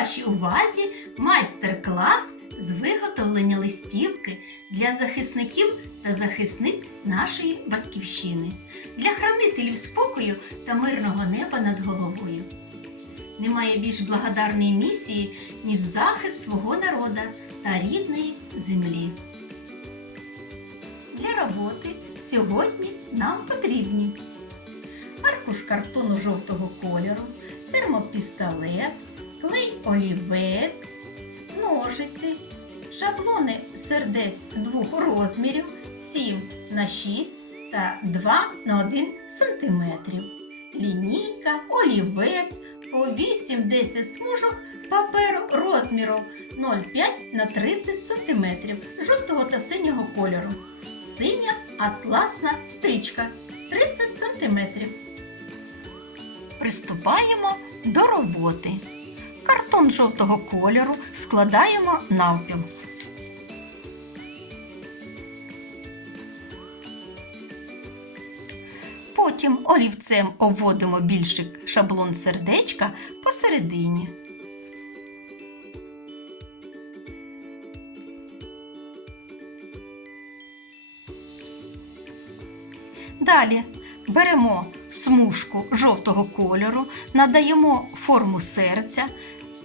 вашій увазі майстер-клас з виготовлення листівки для захисників та захисниць нашої батьківщини, для хранителів спокою та мирного неба над головою. Немає більш благодарної місії, ніж захист свого народа та рідної землі. Для роботи сьогодні нам потрібні аркуш картону жовтого кольору, термопістолет, клей олівець, ножиці, шаблони сердець двох розмірів 7 на 6 та 2 на 1 см, лінійка, олівець по 8-10 смужок паперу розміру 0,5 на 30 см жовтого та синього кольору, синя атласна стрічка 30 см. Приступаємо до роботи. Картон жовтого кольору складаємо навпіл. Потім олівцем обводимо більший шаблон сердечка посередині. Далі беремо смужку жовтого кольору, надаємо форму серця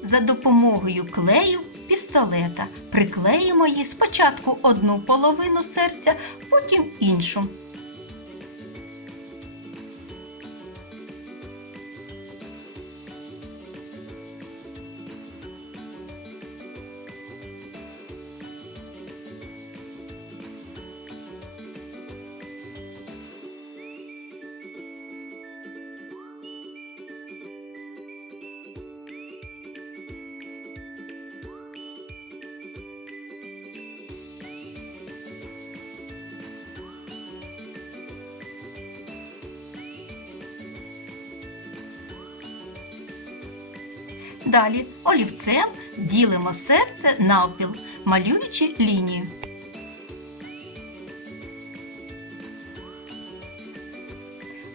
за допомогою клею пістолета. Приклеїмо її спочатку одну половину серця, потім іншу. Далі олівцем ділимо серце навпіл, малюючи лінію.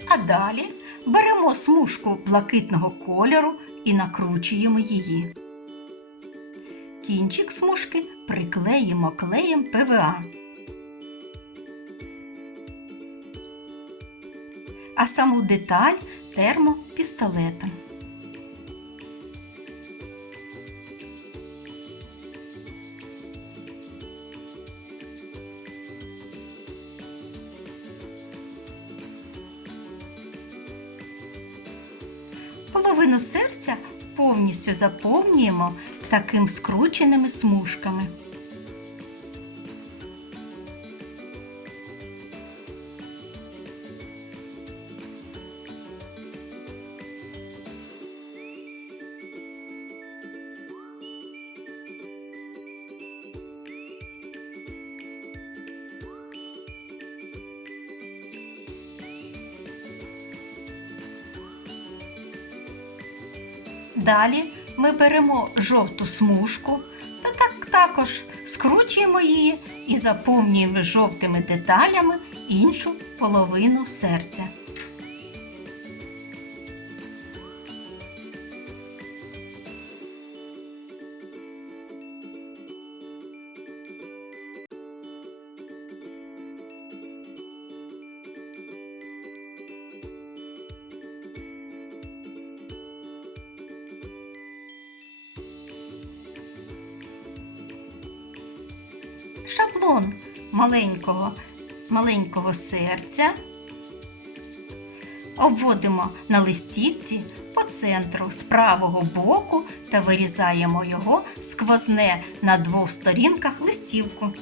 А далі беремо смужку блакитного кольору і накручуємо її. Кінчик смужки приклеїмо клеєм ПВА. А саму деталь термопістолетом. Половину серця повністю заповнюємо таким скрученими смужками. Далі ми беремо жовту смужку та так також скручуємо її і заповнюємо жовтими деталями іншу половину серця. Шаблон маленького, маленького серця. Обводимо на листівці по центру з правого боку та вирізаємо його сквозне на двох сторінках листівку.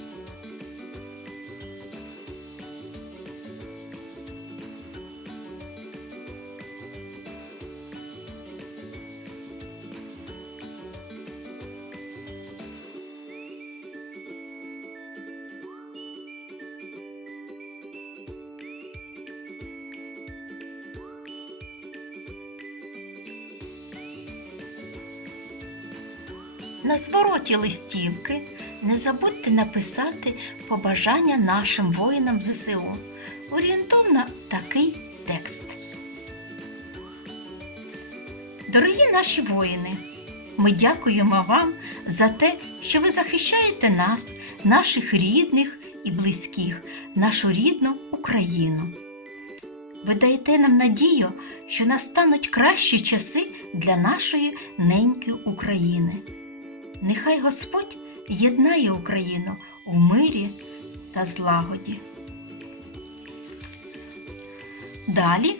На звороті листівки не забудьте написати побажання нашим воїнам ЗСУ. Орієнтовно такий текст. Дорогі наші воїни, Ми дякуємо вам за те, що ви захищаєте нас, наших рідних і близьких, нашу рідну Україну. Ви даєте нам надію, що настануть кращі часи для нашої неньки України. Нехай Господь єднає Україну у мирі та злагоді. Далі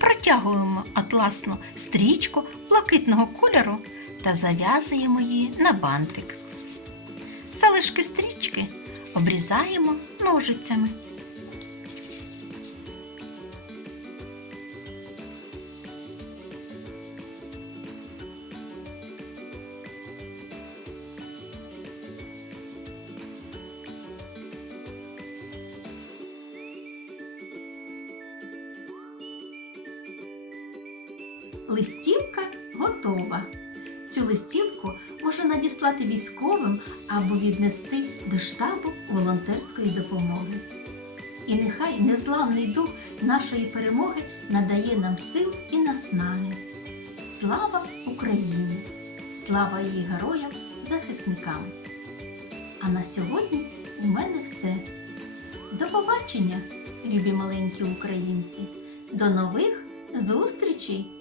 протягуємо атласну стрічку блакитного кольору та зав'язуємо її на бантик. Залишки стрічки обрізаємо ножицями. Листівка готова. Цю листівку можна надіслати військовим або віднести до штабу волонтерської допомоги. І нехай незламний дух нашої перемоги надає нам сил і наснаги. Слава Україні! Слава її героям, захисникам! А на сьогодні у мене все. До побачення, любі маленькі українці! До нових зустрічей!